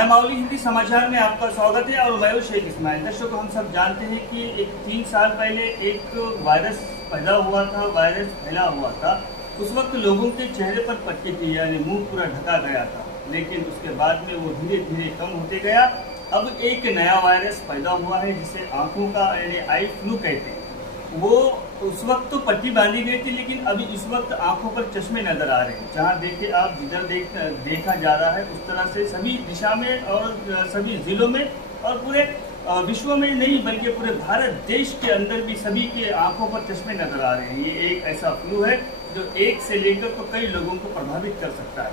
My Mauli Hindi समाचार में आपका स्वागत है और मैं हूं शेख इस्माइल। दर्शकों, हम सब जानते हैं कि एक 3 साल पहले एक वायरस पैदा हुआ था, वायरस फैला हुआ था। उस वक्त लोगों के चेहरे पर पट्टी थी, यानी मुंह पूरा ढका गया था, लेकिन उसके बाद में वो धीरे धीरे कम होते गया। अब एक नया वायरस पैदा हुआ है जिसे आंखों का यानी आई फ्लू कहते हैं। वो उस वक्त तो पट्टी बांधी गई थी, लेकिन अभी इस वक्त आंखों पर चश्मे नजर आ रहे हैं। जहाँ देखिए आप, जिधर देखा जा रहा है उस तरह से सभी दिशा में और सभी जिलों में और पूरे विश्व में नहीं बल्कि पूरे भारत देश के अंदर भी सभी के आंखों पर चश्मे नजर आ रहे हैं। ये एक ऐसा फ्लू है जो एक से लेकर तो कई लोगों को प्रभावित कर सकता है।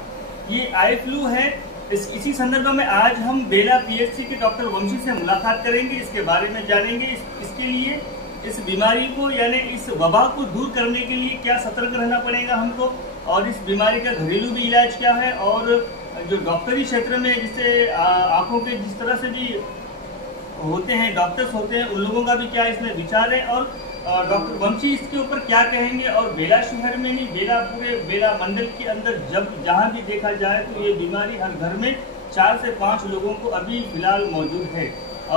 ये आई फ्लू है। इसी संदर्भ में आज हम बेला पीएचसी के डॉक्टर वंशी से मुलाकात करेंगे, इसके बारे में जानेंगे। इसके लिए इस बीमारी को यानी इस वबा को दूर करने के लिए क्या सतर्क रहना पड़ेगा हमको, और इस बीमारी का घरेलू भी इलाज क्या है, और जो डॉक्टरी क्षेत्र में जिससे आंखों के जिस तरह से भी होते हैं, डॉक्टर्स होते हैं, उन लोगों का भी क्या इसमें विचार है, और डॉक्टर वंशी इसके ऊपर क्या कहेंगे। और बेला शहर में नहीं, पूरे बेला मंडल के अंदर जहाँ भी देखा जाए तो ये बीमारी हर घर में 4 से 5 लोगों को अभी फिलहाल मौजूद है।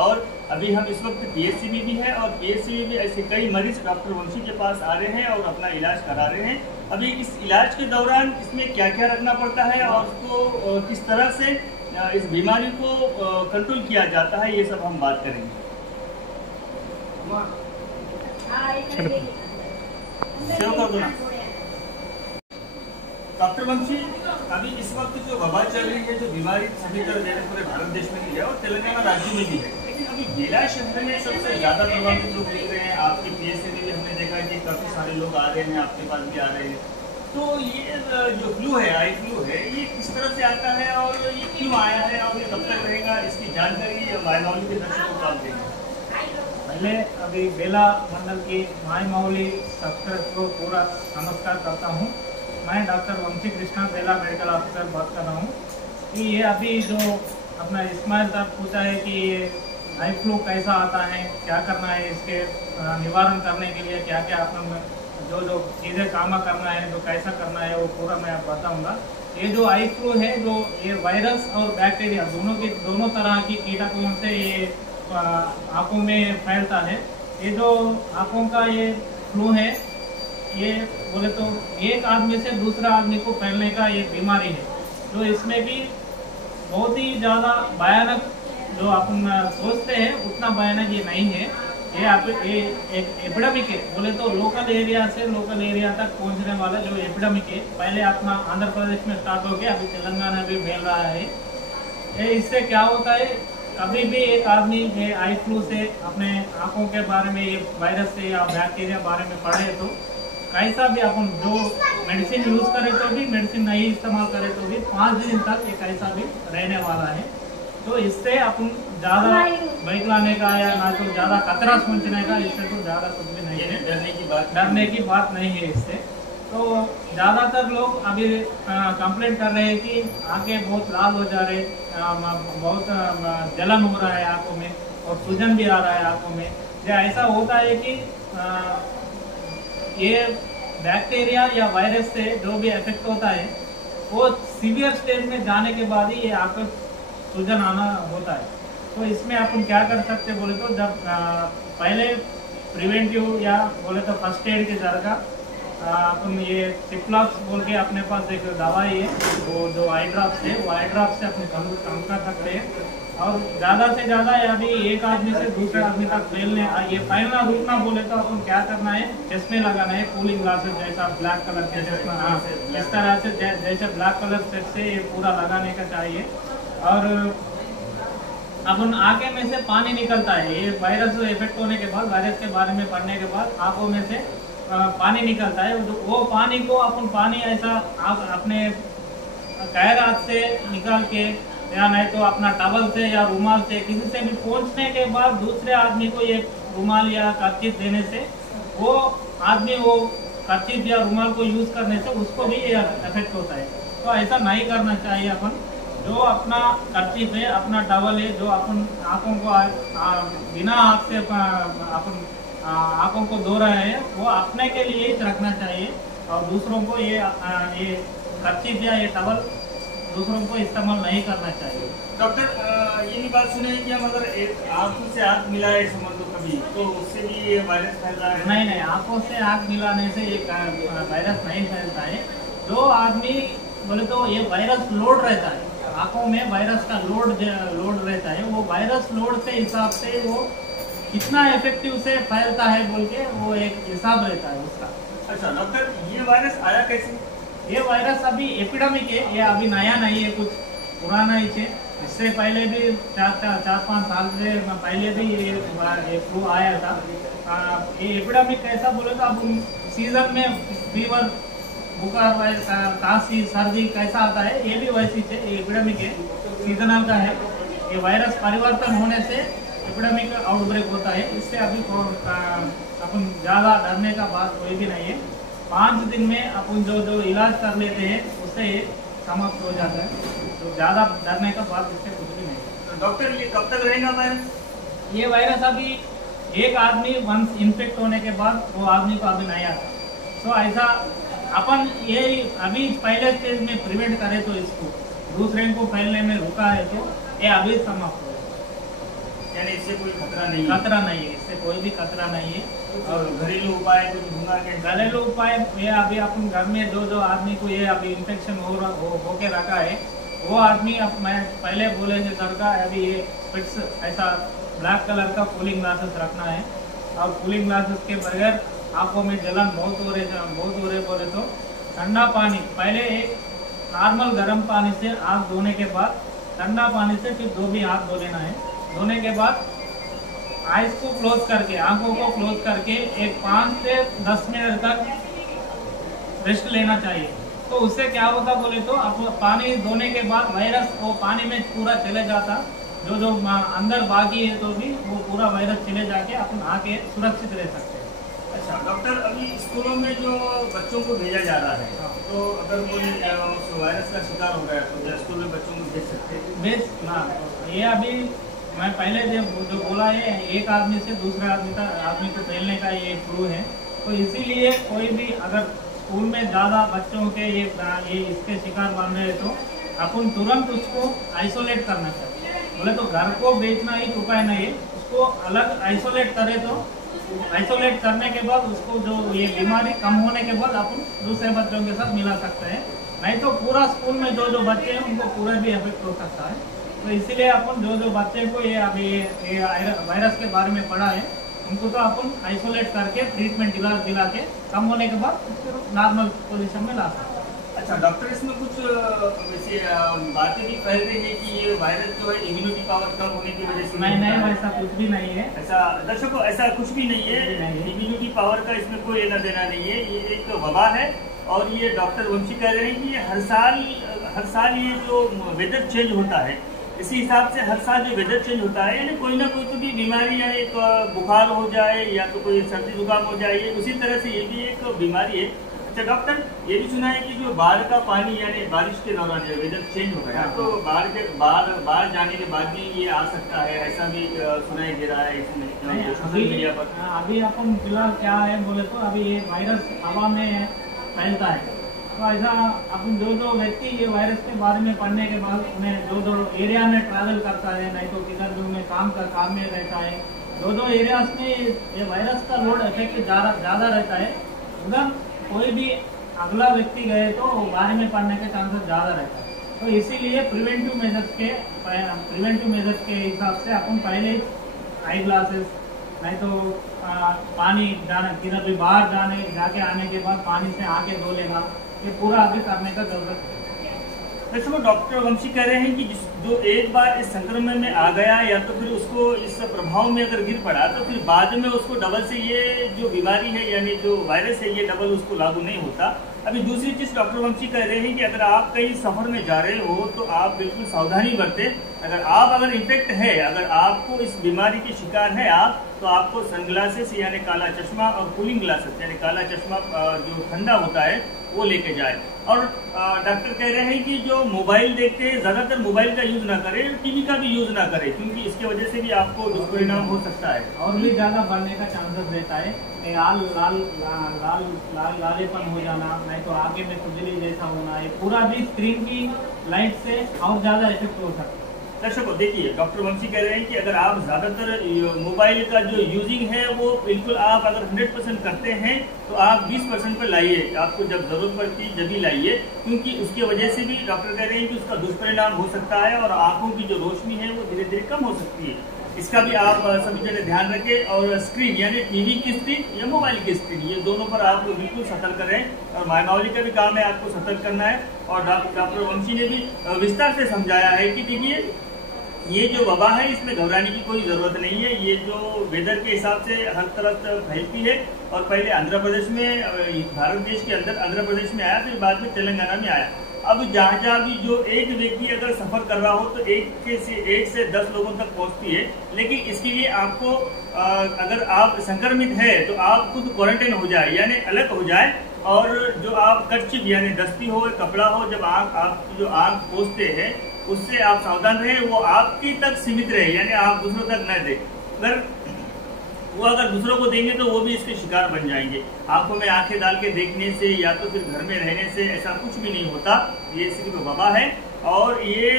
और अभी हम इस वक्त पीएचसी में भी है, और पीएचसी में भी ऐसे कई मरीज डॉक्टर वंशी के पास आ रहे हैं और अपना इलाज करा रहे हैं। अभी इस इलाज के दौरान इसमें क्या क्या रखना पड़ता है और उसको किस तरह से इस बीमारी को कंट्रोल किया जाता है, ये सब हम बात करेंगे। डॉक्टर वंशी, अभी इस वक्त जो वबा चल रही है, जो बीमारी सभी तरह पूरे भारत देश में है और तेलंगाना राज्य में भी है, लेकिन अभी बेला शहर में सबसे ज्यादा प्रभावित लोग दिख रहे हैं। आपके पीएचसी में भी हमने देखा कि काफी सारे लोग आ रहे हैं, आपके पास भी आ रहे हैं। तो ये जो फ्लू है, आई फ्लू है, ये किस तरह से आता है और ये क्यों आया है और ये कब तक रहेगा, इसकी जानकारी माय माउली के दर्शकों को आप देंगे। पहले अभी बेला मंडल की माय माउली सब्सक्राइब को पूरा नमस्कार करता हूँ। मैं डॉक्टर वंशी कृष्णा, बेला मेडिकल ऑफिसर बात कर रहा हूँ। कि ये अभी जो अपना इस्माइल साहब पूछा है कि ये आई फ्लू कैसा आता है, क्या करना है, इसके निवारण करने के लिए क्या क्या अपना जो चीज़ें काम करना है, जो कैसा करना है, वो पूरा मैं आप बताऊँगा। ये जो आई फ्लू है, जो ये वायरस और बैक्टीरिया दोनों तरह की कीटाणुओं से ये आँखों में फैलता है। ये जो आँखों का ये फ्लू है, ये बोले तो एक आदमी से दूसरा आदमी को फैलने का ये बीमारी है। जो इसमें भी बहुत ही ज़्यादा भयानक जो अपन सोचते हैं उतना भयानक ये नहीं है। ये एक एपिडेमिक है, बोले तो लोकल एरिया से लोकल एरिया तक पहुंचने वाला जो एपिडेमिक है। पहले अपना आंध्र प्रदेश में स्टार्ट हो गया, अभी तेलंगाना भी फैल रहा है। इससे क्या होता है, कभी भी एक आदमी ये आई फ्लू से अपने आँखों के बारे में, ये वायरस से या बैक्टीरिया बारे में पढ़े तो कैसा भी अपन जो मेडिसिन यूज़ करे तो भी, मेडिसिन नहीं इस्तेमाल करे तो भी 5 दिन तक ये कैसा भी रहने वाला है। तो इससे अपन ज़्यादा बाइक लाने का या ना तो ज़्यादा खतरा सोचने का, इससे तो ज़्यादा कुछ भी नहीं है। डरने की बात नहीं है इससे। तो ज़्यादातर लोग अभी कंप्लेंट कर रहे हैं कि आँखें बहुत लाल हो जा रहे, बहुत जलन हो रहा है आँखों में और सूजन भी आ रहा है आँखों में। या ऐसा होता है कि ये बैक्टीरिया या वायरस से जो भी इफेक्ट होता है, वो सीवियर स्टेज में जाने के बाद ही ये आँख सूजन आना होता है। तो इसमें अपन क्या कर सकते बोले तो, जब पहले प्रिवेंटिव या बोले तो फर्स्ट एड के जगह अपन ये सिप्लॉक्स बोल के अपने पास एक दवाई है, वो जो आई ड्रॉप्स है, वो आई ड्रॉप से अपन कम कर सकते हैं। और ज़्यादा से ज़्यादा अभी एक आदमी से दूसरे आदमी तक फैलने ये फैलना रुकना बोले तो अपन क्या करना है, चश्मे लगाना है, कूलिंग ग्लासेस जैसा ब्लैक कलर के चश्मा, हाँ इस तरह से जैसे ब्लैक कलर सेट से ये पूरा लगाने का चाहिए। और अपन आँखें में से पानी निकलता है, ये वायरस इफेक्ट होने के बाद, वायरस के बारे में पढ़ने के बाद आँखों में से पानी निकलता है। वो पानी को अपन पानी ऐसा आप अपने कैरात से निकाल के या नहीं तो अपना टवल से या रुमाल से किसी से भी पहुंचने के बाद दूसरे आदमी को ये रुमाल या कर्चीफ देने से, वो आदमी वो कर्चीफ या रुमाल को यूज़ करने से उसको भी ये इफेक्ट होता है। तो ऐसा नहीं करना चाहिए। अपन जो अपना कर्चीफ है, अपना टवल है, जो अपन आँखों को बिना आँख से अपन आँखों को धो रहे हैं, वो अपने के लिए ही रखना चाहिए और दूसरों को ये कर्चीफ या ये टवल दूसरों को इस्तेमाल नहीं करना चाहिए। डॉक्टर ये भी बात सुने कि हम अगर एक आँख से आँख मिलाए समझ लो कभी, तो उससे भी ये वायरस फैल रहा है? नहीं नहीं, आंखों से आंख मिलाने से ये वायरस नहीं फैलता है। जो आदमी बोले तो ये वायरस लोड रहता है, आंखों में वायरस का लोड रहता है, वो वायरस लोड से हिसाब से वो कितना इफेक्टिव से फैलता है बोल के वो एक हिसाब रहता है उसका। अच्छा डॉक्टर, ये वायरस आया कैसे? ये वायरस अभी एपिडेमिक है, ये अभी नया नहीं है, कुछ पुराना ही है। इससे पहले भी 4-5 साल से पहले भी ये फ्लू आया था। ये एपिडेमिक कैसा बोले तो अब सीजन में फीवर, बुखार, खांसी, सर्दी कैसा आता है, ये भी वैसी है। ये एपिडेमिक है, सीजनल का है। ये वायरस परिवर्तन होने से एपिडेमिक आउटब्रेक होता है। इससे अभी अपन ज़्यादा डरने का बात कोई भी नहीं है। 5 दिन में अपन जो इलाज कर लेते हैं उससे ये समाप्त हो जाता है, तो ज़्यादा डरने का बात इससे कुछ भी नहीं है। तो डॉक्टर ये कब तक रहेगा वायरस? ये वायरस अभी एक आदमी वंस इन्फेक्ट होने के बाद वो आदमी को अभी नहीं आता। तो ऐसा अपन ये अभी पहले स्टेज में प्रिवेंट करें तो इसको दूसरे को फैलने में रुका है तो ये अभी समाप्त हो, यानी इससे कोई खतरा नहीं? खतरा नहीं है, इससे कोई भी खतरा नहीं है। और घरेलू उपाय कुछ ढूंढा के? घरेलू उपाय ये अभी अपन घर में जो आदमी को ये अभी इन्फेक्शन होके रखा है, वो आदमी अब मैं पहले बोले थे घर का अभी ये स्पेक्स ऐसा ब्लैक कलर का कूलिंग ग्लासेस रखना है। और कूलिंग ग्लासेस के बगैर आंखों में जलन बहुत हो रहे बोले तो ठंडा पानी, पहले एक नॉर्मल गर्म पानी से आँख धोने के बाद ठंडा पानी से फिर 2 भी हाथ धो लेना है। धोने के बाद आइज को क्लोज करके, आंखों को क्लोज करके एक 5 से 10 मिनट तक रेस्ट लेना चाहिए। तो उससे क्या होता बोले तो आप पानी धोने के बाद वायरस वो पानी में पूरा चले जाता, जो अंदर बाकी है तो भी वो पूरा वायरस चले जाके अपन आके सुरक्षित रह सकते हैं। अच्छा डॉक्टर, अभी स्कूलों में जो बच्चों को भेजा जा रहा है, तो अगर कोई उस वायरस का शिकार हो गया तो क्या स्कूल में बच्चों को भेज सकते हैं? ये अभी मैं पहले जो बोला है, एक आदमी से दूसरे आदमी को फैलने का ये फ्लू है। तो इसीलिए कोई भी अगर स्कूल में ज़्यादा बच्चों के ये इसके शिकार बन रहे तो अपन तुरंत उसको आइसोलेट करना चाहिए। बोले तो घर को बेचना ही उपाय नहीं है, उसको अलग आइसोलेट करें तो आइसोलेट करने के बाद उसको जो ये बीमारी कम होने के बाद अपन दूसरे बच्चों के साथ मिला सकते हैं। नहीं तो पूरा स्कूल में जो बच्चे हैं उनको पूरा भी इफेक्ट हो सकता है। तो इसीलिए अपन जो बच्चे को ये अभी ये वायरस के बारे में पढ़ा है उनको तो अपन आइसोलेट करके ट्रीटमेंट दिला के कम होने के बाद नॉर्मल पोजीशन में ला सकते हैं। अच्छा डॉक्टर, इसमें कुछ वैसे बातें भी फैल रही है कि ये वायरस जो है इम्यूनिटी पावर कम होने की वजह से? नहीं, वैसा कुछ भी नहीं है। ऐसा दर्शकों, ऐसा कुछ भी नहीं है। इम्यूनिटी पावर का इसमें कोई लेना देना नहीं है। ये एक वबा है और ये डॉक्टर वंशी कह रहे हैं कि ये हर साल ये जो वेदर चेंज होता है, इसी हिसाब से हर साल जो वेदर चेंज होता है यानी कोई ना कोई तो भी बीमारी, या एक बुखार हो जाए या तो कोई सर्दी जुकाम हो जाए, उसी तरह से ये भी एक बीमारी है। अच्छा डॉक्टर, ये भी सुना है कि जो बाढ़ का पानी यानी बारिश के दौरान जब वेदर चेंज हो गया तो बाढ़ जाने के बाद भी ये आ सकता है, ऐसा भी सुनाई दे रहा है इसमें सोशल मीडिया पर। अभी अपन फिलहाल क्या है बोले तो अभी ये वायरस हवा में फैलता है। तो ऐसा अपन जो व्यक्ति ये वायरस के बारे में पढ़ने के बाद उन्हें जो एरिया में ट्रैवल करता है, नहीं तो किधर जो में काम में रहता है, जो एरियाज में ये वायरस का लोड इफेक्ट ज़्यादा रहता है, उधर कोई भी अगला व्यक्ति गए तो बारे में पढ़ने के चांसेस ज़्यादा रहता है। तो इसीलिए प्रिवेंटिव मेजर्स के हिसाब से अपन पहले आई ग्लासेस, नहीं तो पानी किधर भी बाहर जाके आने के बाद पानी से आके धो लेना, ये पूरा अभी करने का जरूरत है। वैसे वो डॉक्टर वंशी कह रहे हैं कि जो एक बार इस संक्रमण में आ गया या तो फिर उसको इस प्रभाव में अगर गिर पड़ा तो फिर बाद में उसको डबल से ये जो बीमारी है यानी जो वायरस है ये डबल उसको लागू नहीं होता। अभी दूसरी चीज डॉक्टर वंशी कह रहे हैं कि अगर आप कहीं सफर में जा रहे हो तो आप बिल्कुल सावधानी बरतें अगर इफेक्ट है, अगर आपको इस बीमारी की शिकार है आप, तो आपको सनग्लासेस यानी काला चश्मा और कूलिंग ग्लासेस यानी काला चश्मा जो ठंडा होता है वो लेके जाए। और डॉक्टर कह रहे हैं कि जो मोबाइल देखते हैं ज़्यादातर मोबाइल का यूज ना करें, टीवी का भी यूज ना करें, क्योंकि इसकी वजह से भी आपको दुष्परिणाम हो सकता है और भी ज़्यादा बढ़ने का चांसेस रहता है। लाल लाल लाल लाल लाल लालेपन हो जाना, नहीं तो आगे में खुजली जैसा होना, ये पूरा भी स्क्रीन की लाइट से और ज़्यादा इफेक्ट हो सकता है। दर्शकों देखिए, डॉक्टर वंशी कह रहे हैं कि अगर आप ज़्यादातर मोबाइल का जो यूजिंग है वो बिल्कुल आप अगर 100% करते हैं तो आप 20% पर लाइए, आपको जब जरूरत पड़ती है जब ही लाइए, क्योंकि उसकी वजह से भी डॉक्टर कह रहे हैं कि उसका दुष्परिणाम हो सकता है और आंखों की जो रोशनी है वो धीरे धीरे कम हो सकती है। इसका भी आप सभी जगह ध्यान रखें। और स्क्रीन यानी टीवी की स्क्रीन या मोबाइल की स्क्रीन, ये दोनों पर आप बिल्कुल सतर्क रहें। और माय माउली का भी काम है आपको सतर्क करना है। और डॉक्टर वंशी ने भी विस्तार से समझाया है कि देखिए ये जो वबा है इसमें घबराने की कोई जरूरत नहीं है। ये जो वेदर के हिसाब से हर तरफ फैलती है। और पहले आंध्र प्रदेश में, भारत देश के अंदर आंध्र प्रदेश में आया, फिर बाद में तेलंगाना में आया। अब जहाँ जहाँ भी जो एक व्यक्ति अगर सफर कर रहा हो तो एक से 10 लोगों तक पहुँचती है। लेकिन इसके लिए आपको अगर आप संक्रमित है तो आप खुद क्वारंटाइन हो जाए यानी अलग हो जाए। और जो आप कर्चिप यानी दस्ती हो, कपड़ा हो, जब आप जो आग पोंछते हैं उससे आप सावधान रहे, वो आपकी तक सीमित रहे यानी आप दूसरों तक न दें। अगर दूसरों को देंगे तो वो भी इसके शिकार बन जाएंगे। आंखों में आंखें डाल के देखने से या तो फिर घर में रहने से ऐसा कुछ भी नहीं होता, ये सिर्फ वबा है। और ये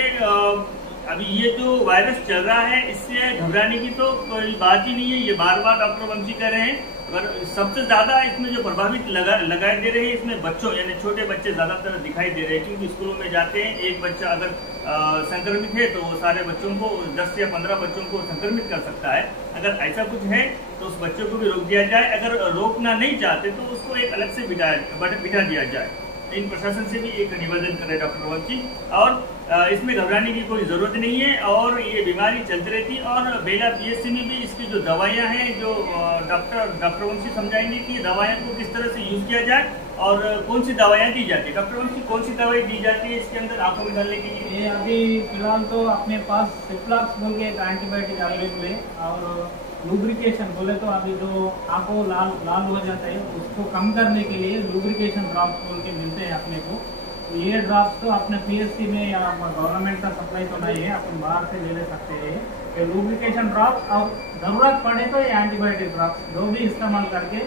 अभी ये जो वायरस चल रहा है इससे घबराने की तो कोई बात ही नहीं है। ये बार बार डॉक्टर वंशी कह रहे हैं। अगर सबसे ज्यादा इसमें जो प्रभावित लगाए दे रहे हैं इसमें बच्चों यानी छोटे बच्चे ज्यादातर दिखाई दे रहे हैं, क्योंकि स्कूलों में जाते हैं, एक बच्चा अगर संक्रमित है तो वो सारे बच्चों को 10 या 15 बच्चों को संक्रमित कर सकता है। अगर ऐसा कुछ है तो उस बच्चों को भी रोक दिया जाए। अगर रोकना नहीं चाहते तो उसको एक अलग से बिठा दिया जाए। इन प्रशासन से भी एक निवेदन कर रहे डॉक्टर वंशी। और इसमें घबराने की कोई जरूरत नहीं है। और ये बीमारी चलती रहती है। और बेला पीएचसी में भी इसकी जो दवाइयाँ हैं जो डॉक्टर वंशी समझाएंगे कि दवाइयों को किस तरह से यूज किया जाए और कौन सी दवाइयाँ दी जाती है। डॉक्टर वंशी कौन सी दवाई दी जाती है इसके अंदर आंखों में डालने के लिए? ये अभी फिलहाल तो अपने पास सिप्लाक्स बोल के एक एंटीबायोटिक अवेलेबल है। और लुब्रिकेशन बोले तो अभी जो आंखों लाल लाल हो जाता है उसको कम करने के लिए लुब्रिकेशन ड्रॉप्स बोल के मिलते हैं अपने को। तो ये ड्रॉप्स तो अपने पीएचसी में या गवर्नमेंट का सप्लाई तो नहीं है, अपन बाहर से ले सकते हैं। ये लुब्रिकेशन ड्रॉप्स और जरूरत पड़े तो ये एंटीबायोटिक ड्रॉप्स दो भी इस्तेमाल करके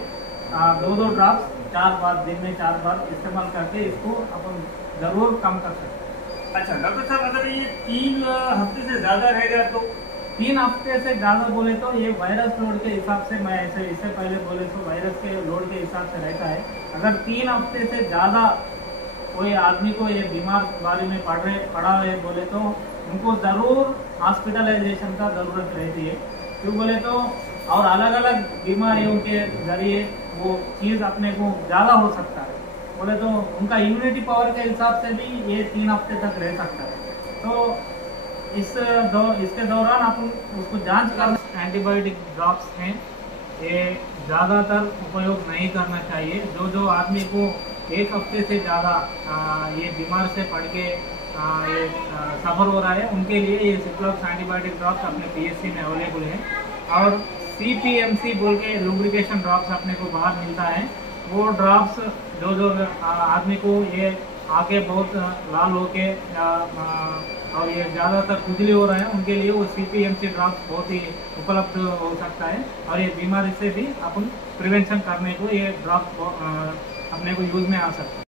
2 ड्रॉप्स 4 बार दिन में 4 बार इस्तेमाल करके इसको अपन जरूर कम कर सकते हैं। अच्छा डॉक्टर साहब, अगर ये 3 हफ्ते से ज्यादा रहेगा तो? 3 हफ्ते से ज़्यादा बोले तो ये वायरस लोड के हिसाब से, मैं इससे पहले बोले तो वायरस के लोड के हिसाब से रहता है। अगर 3 हफ्ते से ज़्यादा कोई आदमी को ये बीमार बारे में पड़ा है बोले तो उनको ज़रूर हॉस्पिटलाइजेशन का ज़रूरत रहती है। क्यों बोले तो और अलग अलग बीमारियों के जरिए वो चीज़ अपने को ज़्यादा हो सकता है। बोले तो उनका इम्यूनिटी पावर के हिसाब से भी ये 3 हफ्ते तक रह सकता है। तो इसके दौरान अपन उसको जांच करना। एंटीबायोटिक ड्रॉप्स हैं, ये ज़्यादातर उपयोग नहीं करना चाहिए। जो आदमी को 1 हफ्ते से ज़्यादा ये बीमार से पड़ के ये सफ़र हो रहा है उनके लिए ये सिप्लाक्स एंटीबायोटिक ड्रॉप्स अपने पीएचसी में अवेलेबल है। और CPMC बोल के लुब्रिकेशन ड्रॉप्स अपने को बाहर मिलता है। वो ड्रॉप्स जो आदमी को ये आगे बहुत लाल होके और ये ज़्यादातर खुजली हो रहा है उनके लिए वो CPMC ड्रॉप्स बहुत ही उपलब्ध हो सकता है। और ये बीमारी से भी अपन प्रिवेंशन करने को ये ड्रॉप्स अपने को यूज में आ सकता है।